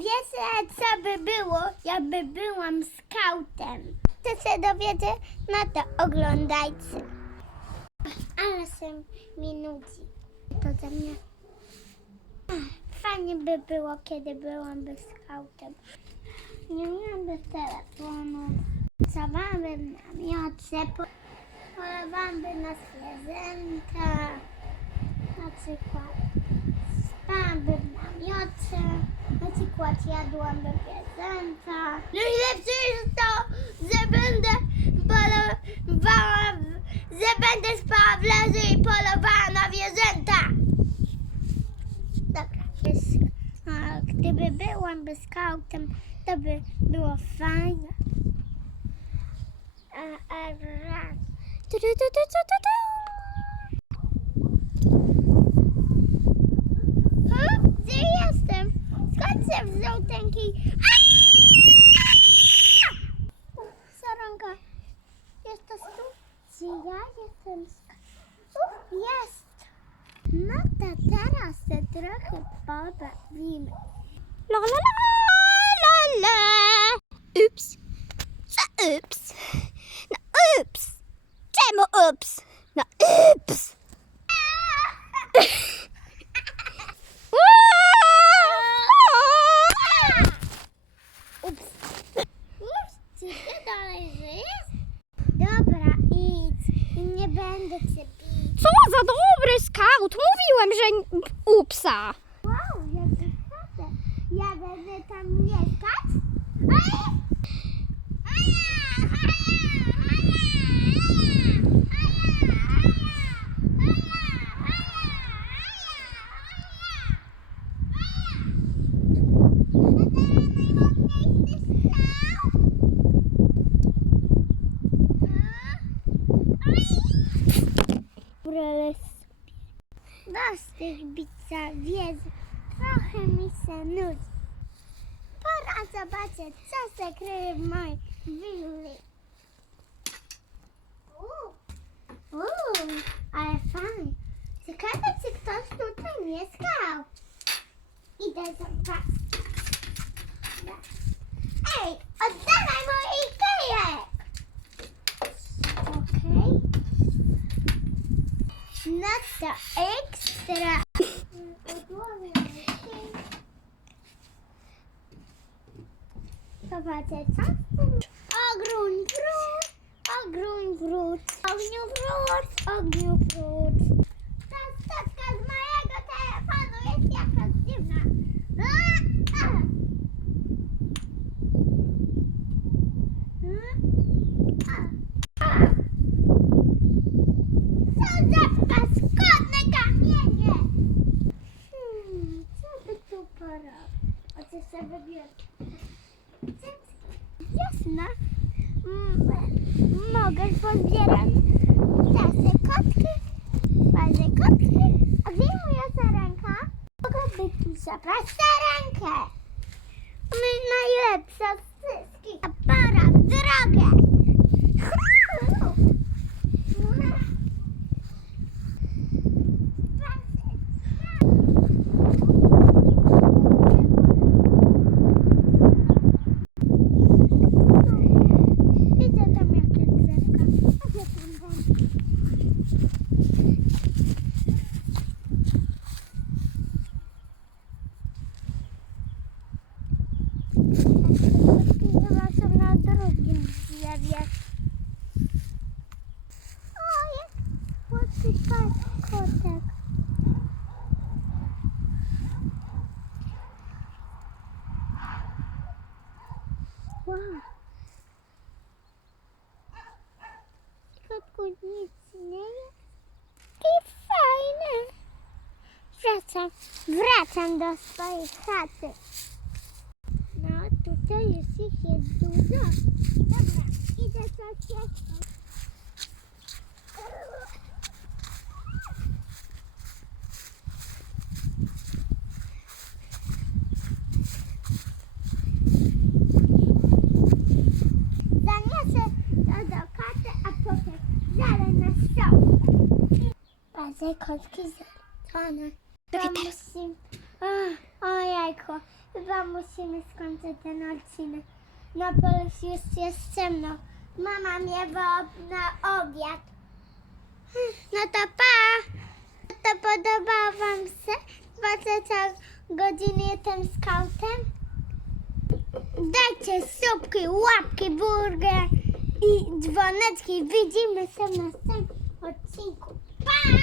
Wiecie, co by było, jakby byłam skautem? Chcę się dowiedzieć? No to oglądajcie. Ale się mi. To ze mnie. Fajnie by było, kiedy byłam skautem. Nie miałabym telefonu. Całabym na miocze. po- Polowałabym na zwierzęta. Na przykład spałabym na miocze. Na przykład jadłabym zwierzęta. Najlepsze jest to, że będę polowała, że będę spała w lesie i polowała na zwierzęta. Dobra. A, gdyby byłam by skautem, to by było fajne. A, a raz. Tu, tu, tu, tu, tu, tu, tu. Ha? Gdzie jestem? Się wziął ten kij? Saranka. Jesteś tu? Czy ja jestem? Uf, jest. No to teraz się trochę pobawimy. La la la la la. Ups. Co ups? No ups. Czemu ups? No. Ups. Ups, czy ty dalej żyjesz? Dobra, idź. I nie będę cię za dobry scout! Mówiłem, że upsa. Wow, jak naprawdę. Ja będę tam mieszkać? Aj! Dość tych bicia wiedzy. Trochę mi się nudzi. Pora zobaczyć, co się kryje w mojej willi. Uuu, ale fajnie. Ciekawe, czy ktoś tutaj mieszkał. Idę zobaczyć. Ej, sıra. Papatya çarptım. Agrun, grut, agrun, grut, agrun, grut. Jasne. Mogę pozbierać te kotki, bardzo kotki. A gdzie moja sarenka? Mogę by tu zabrać sarenkę. My najlepsza z wszystkich. A pora w drogę. Widzę tam jakieś drzewka. A gdzie tam wąt? Chyba są na drugim drzewie. O, jest słodki pas- kotek. Wow. Kotku nic nie jest. I fajne. Wracam, wracam do swojej chaty. No, tutaj jest ich jest dużo. Dobra, idę coś jeszcze. Zaniosę to do katy, a Ach, Ojejku, chyba musimy skończyć ten odcinek. Na polu już jest ciemno. Mama mnie na obiad. No to pa! To podobało Wam się? Patrzcie, godziny jestem skautem? Dajcie subki, łapki, burger i dzwoneczki. Widzimy się w następnym odcinku. Pa!